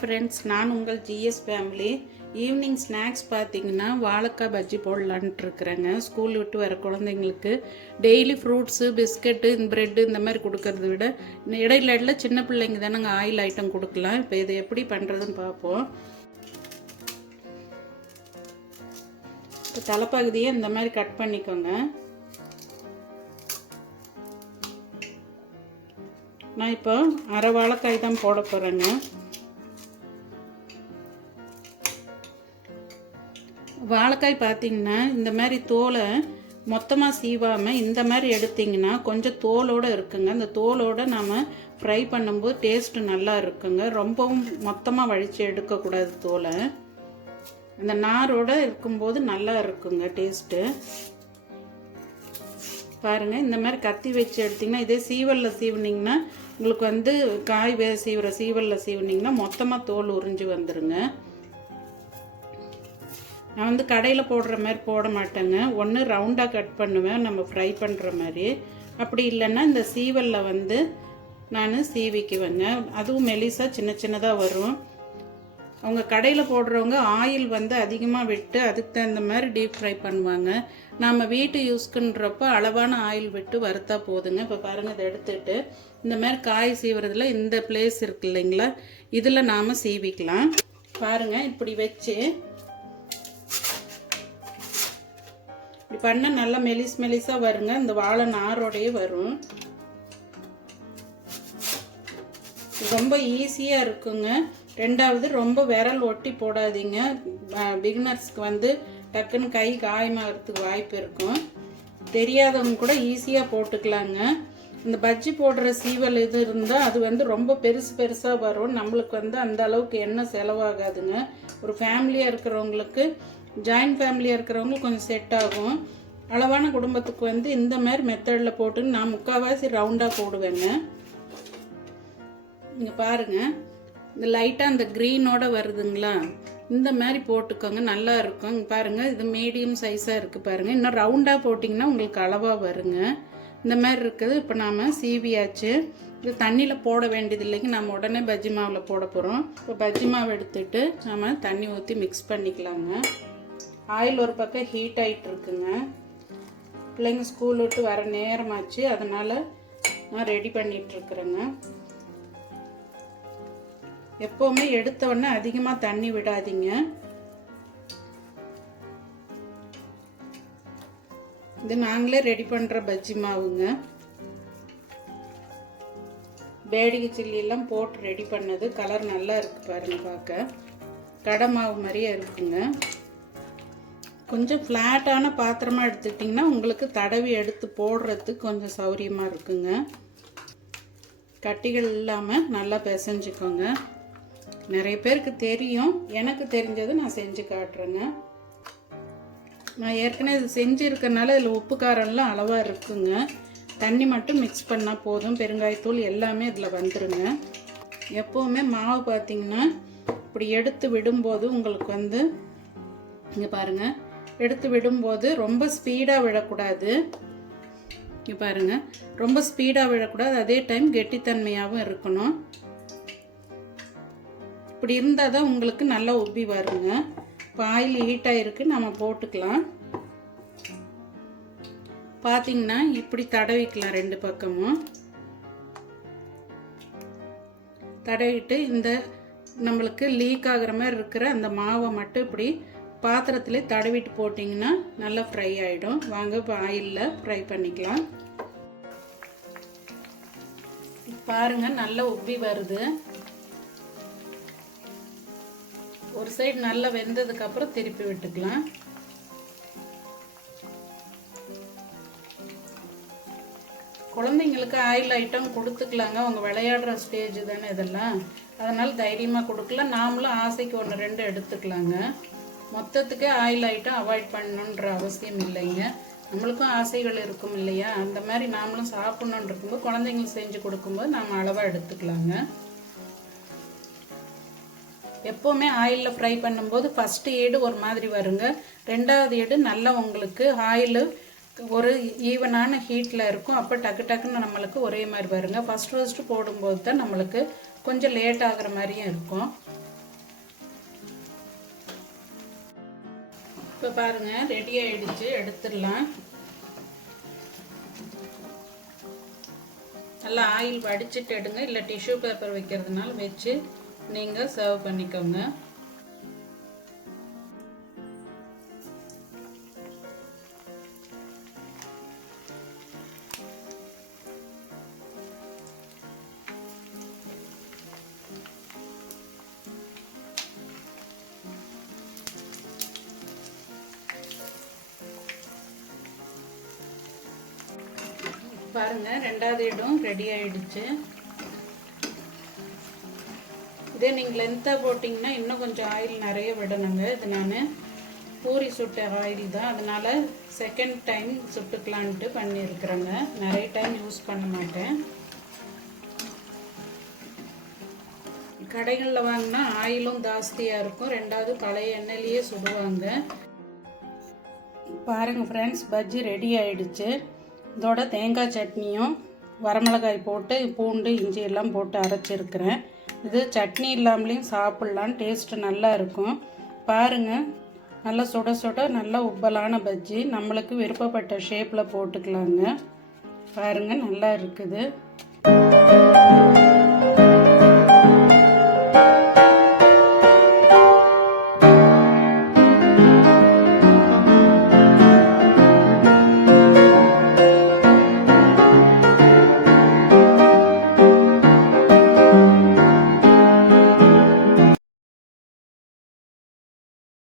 Friends நான் உங்கள் GS family evening snacks பார்த்தீங்கன்னா வாழைக்காய் பஜ்ஜி போடலான்ட்டு இருக்கிறேங்க ஸ்கூல் விட்டு வர குழந்தைங்களுக்கு டெய்லி ஃப்ரூட்ஸு பிஸ்கட்டு இந்த ப்ரெட்டு இந்த மாதிரி கொடுக்கறத விட இந்த இடையில இடையில சின்ன பிள்ளைங்க தானே நாங்கள் ஆயில் ஐட்டம் கொடுக்கலாம். இப்போ இதை எப்படி பண்ணுறதுன்னு பார்ப்போம். இப்போ தலைப்பகுதியை இந்த மாதிரி கட் பண்ணிக்கோங்க. நான் இப்போ அரை வாழைக்காய் தான் போட போகிறேங்க வாழைக்காய் பார்த்தீங்கன்னா இந்த மாதிரி தோலை மொத்தமாக சீவாமல் இந்த மாதிரி எடுத்திங்கன்னா கொஞ்சம் தோலோடு இருக்குங்க. அந்த தோலோடு நாம் ஃப்ரை பண்ணும்போது டேஸ்ட்டு நல்லா இருக்குங்க. ரொம்பவும் மொத்தமாக வழித்து எடுக்கக்கூடாது தோலை. அந்த நாரோடு இருக்கும்போது நல்லா இருக்குங்க டேஸ்ட்டு பாருங்கள் இந்த மாதிரி கத்தி வச்சு எடுத்திங்கன்னா இதே சீவலில் சீவுனிங்கன்னா உங்களுக்கு வந்து காய் வே சீவுற சீவலில் சீவுனிங்கன்னா மொத்தமாக தோல் உறிஞ்சி வந்துடுங்க நான் வந்து கடையில் போடுற மாதிரி போட மாட்டேங்க. ஒன்று ரவுண்டாக கட் பண்ணுவேன். நம்ம ஃப்ரை பண்ணுற மாதிரி. அப்படி இல்லைன்னா இந்த சீவலில் வந்து நான் சீவிக்குவேங்க. அதுவும் மெலிசாக சின்ன சின்னதாக வரும். அவங்க கடையில் போடுறவங்க ஆயில் வந்து அதிகமாக விட்டு அதுக்கு தகுந்த மாதிரி டீப் ஃப்ரை பண்ணுவாங்க. நாம் வீட்டு யூஸ்க்குன்றப்போ அளவான ஆயில் விட்டு வறுத்தா போதுங்க. இப்போ பாருங்கள் இதை எடுத்துட்டு இந்த மாதிரி காய் சீவுறதுல இந்த பிளேஸ் இருக்கு இல்லைங்களா? இதில் நாம் சீவிக்கலாம். பாருங்கள் இப்படி வச்சு இப்படி பண்ண நல்லா மெலிஸ் மெலிஸாக வருங்க. இந்த வாழை நாரோடையே வரும். ரொம்ப ஈஸியாக இருக்குங்க. ரெண்டாவது ரொம்ப விரல் ஒட்டி போடாதீங்க. பிகினர்ஸ்க்கு வந்து டக்குன்னு கை காயமாகிறதுக்கு வாய்ப்பு இருக்கும். தெரியாதவங்க கூட ஈஸியாக போட்டுக்கலாங்க. இந்த பஜ்ஜி போடுற சீவல் இது இருந்தால் அது வந்து ரொம்ப பெருசு பெருசாக வரும். நம்மளுக்கு வந்து அந்த அளவுக்கு எண்ணெய் செலவாகாதுங்க. ஒரு ஃபேமிலியாக இருக்கிறவங்களுக்கு ஜாயின்ட் ஃபேமிலியாக இருக்கிறவங்களுக்கு கொஞ்சம் செட் ஆகும். அளவான குடும்பத்துக்கு வந்து இந்த மாதிரி மெத்தடில் போட்டு நான் முக்கால்வாசி ரவுண்டாக போடுவேங்க. இங்கே பாருங்கள் இந்த லைட்டாக அந்த க்ரீனோட வருதுங்களா? இந்த மாதிரி போட்டுக்கோங்க. நல்லா இருக்கும். பாருங்கள் இது மீடியம் சைஸாக இருக்குது பாருங்கள் இன்னும் ரவுண்டாக போட்டிங்கன்னா உங்களுக்கு அளவாக வருங்க. இந்த மாதிரி இருக்குது. இப்போ நாம் சீவியாச்சு இது தண்ணியில் போட வேண்டியது இல்லைங்க. நம்ம உடனே பஜ்ஜி மாவில் போட போகிறோம் இப்போ பஜ்ஜி மாவு எடுத்துட்டு நம்ம தண்ணி ஊற்றி மிக்ஸ் பண்ணிக்கலாங்க. ஆயில் ஒரு பக்கம் ஹீட் ஆகிட்டு இருக்குங்க. பிள்ளைங்க ஸ்கூல் விட்டு வர நேரமாச்சு. அதனால் நான் ரெடி பண்ணிகிட்ருக்குறேங்க எப்போவுமே எடுத்த உடனே அதிகமாக தண்ணி விடாதீங்க. இது நாங்களே ரெடி பண்ணுற பஜ்ஜி மாவுங்க. பேடிகை சில்லியெல்லாம் போட்டு ரெடி பண்ணது. கலர் நல்லா இருக்குது பாருங்கள் பார்க்க. கடை மாவு மாதிரியே இருக்குங்க. கொஞ்சம் ஃப்ளாட்டான பாத்திரமாக எடுத்துக்கிட்டிங்கன்னா உங்களுக்கு தடவி எடுத்து போடுறதுக்கு கொஞ்சம் சௌரியமாக இருக்குங்க. கட்டிகள் இல்லாமல் நல்லா பிசைஞ்சுக்கோங்க. நிறைய பேருக்கு தெரியும். எனக்கு தெரிஞ்சது நான் செஞ்சு காட்டுறேங்க. நான் ஏற்கனவே இது செஞ்சுருக்கனால இதில் உப்பு காரம்லாம் அளவாக இருக்குங்க. தண்ணி மட்டும் மிக்ஸ் பண்ணால் போதும். பெருங்காயத்தூள் எல்லாமே இதில் வந்துடுங்க எப்போவுமே மாவு பார்த்தீங்கன்னா இப்படி எடுத்து விடும்போது உங்களுக்கு வந்து இங்கே பாருங்கள் எடுத்து விடும்போது ரொம்ப ஸ்பீடாக விடக்கூடாது இங்கே பாருங்கள் ரொம்ப ஸ்பீடாக விடக்கூடாது அதே டைம் கெட்டித்தன்மையாகவும் இருக்கணும். இப்படி இருந்தால் தான் உங்களுக்கு நல்லா உப்பி வருங்க. இப்போ ஆயில் ஹீட் ஆகிருக்கு நம்ம போட்டுக்கலாம். பார்த்தீங்கன்னா இப்படி தடவிக்கலாம் ரெண்டு பக்கமும். தடவிட்டு இந்த நம்மளுக்கு லீக் ஆகிற மாதிரி இருக்கிற அந்த மாவை மட்டும் இப்படி பாத்திரத்தில் தடவிட்டு போட்டிங்கன்னா நல்லா ஃப்ரை ஆகிடும் வாங்க இப்போ ஆயிலில் ஃப்ரை பண்ணிக்கலாம். பாருங்கள் நல்லா உப்பி வருது. ஒரு சைடு நல்லா வெந்ததுக்கு அப்புறம் திருப்பி விட்டுக்கலாம். குழந்தைங்களுக்கு ஆயில் ஐட்டம் கொடுத்துக்கலாங்க. அவங்க விளையாடுற ஸ்டேஜ் தானே இதெல்லாம். அதனால் தைரியமாக கொடுக்கலாம். நாமளும் ஆசைக்கு ஒன்று ரெண்டு எடுத்துக்கலாங்க. மொத்தத்துக்கே ஆயில் ஐட்டம் அவாய்ட் பண்ணணுன்ற அவசியம் இல்லைங்க. நம்மளுக்கும் ஆசைகள் இருக்கும் இல்லையா? அந்த மாதிரி நாமளும் சாப்பிட்ணுன்னு இருக்கும்போது குழந்தைங்களுக்கு செஞ்சு கொடுக்கும்போது நாம் அளவாக எடுத்துக்கலாங்க. எப்போவுமே ஆயிலில் ஃப்ரை பண்ணும்போது ஃபஸ்ட்டு ஈடு ஒரு மாதிரி வருங்க. ரெண்டாவது ஈடு நல்லா உங்களுக்கு ஆயிலு ஒரு ஈவனான ஹீட்டில் இருக்கும். அப்போ டக்கு டக்குன்னு நம்மளுக்கு ஒரே மாதிரி வருங்க. ஃபஸ்ட் ஃபஸ்ட்டு போடும்போது தான் நம்மளுக்கு கொஞ்சம் லேட் ஆகிற மாதிரியும் இருக்கும். இப்போ பாருங்கள் ரெடி ஆகிடுச்சு எடுத்துடலாம். நல்லா ஆயில் வடிச்சிட்டு எடுங்க. இல்லை டிஷ்யூ பேப்பர் வைக்கிறதுனால வச்சு நீங்கள் சர்வ் பண்ணிக்கோங்க. பாருங்க ரெண்டாவது இடம் ரெடி ஆயிடுச்சு. இதே நீங்கள் லென்த்தாக போட்டிங்கன்னா இன்னும் கொஞ்சம் ஆயில் நிறைய விடணுங்க. இது நான் பூரி சுட்ட ஆயில் தான். அதனால் செகண்ட் டைம் சுட்டுக்கலான்ட்டு பண்ணியிருக்கிறேங்க. நிறைய டைம் யூஸ் பண்ண மாட்டேன். கடைகளில் வாங்கினா ஆயிலும் ஜாஸ்தியாக இருக்கும். ரெண்டாவது பழைய எண்ணெயிலேயே சுடுவாங்க. பாருங்கள் ஃப்ரெண்ட்ஸ் பஜ்ஜி ரெடி ஆயிடுச்சு. இதோட தேங்காய் சட்னியும் வரமிளகாய் போட்டு பூண்டு இஞ்சி எல்லாம் போட்டு அரைச்சிருக்கிறேன். இது சட்னி இல்லாமலேயும் சாப்பிட்லாம் டேஸ்ட்டு நல்லா இருக்கும். பாருங்கள் நல்லா சுட சுட நல்லா உப்பலான பஜ்ஜி. நம்மளுக்கு விருப்பப்பட்ட ஷேப்பில் போட்டுக்கலாங்க. பாருங்கள் நல்லா இருக்குது.